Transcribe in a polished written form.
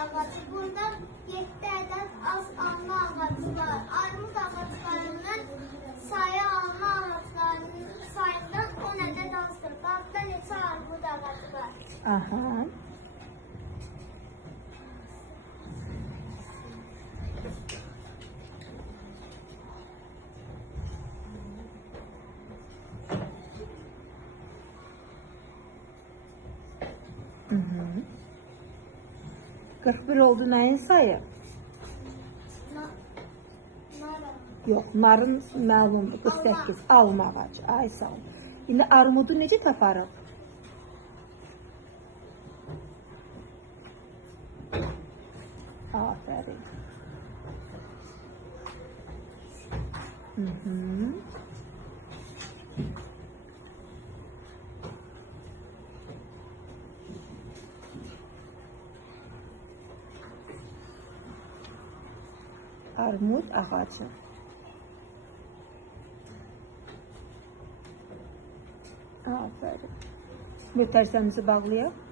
ağacı. Burada 7 ədəd az alma ağacı var. Armud ağaclarının sayı alma ağaclarının sayından 10 ədəd azdır. Bağda neçə armud ağacı var? Aha. Hı hı. 41 oldu nəyin sayı? Nara. Yox, narın məlumdur 48. Alma ağacı. Ay sağ ol. İndi armudu necə taparıq? Aferin. Hı hı. Armud ağacı. Aferin. Möhtərizəmizi bağlayaq.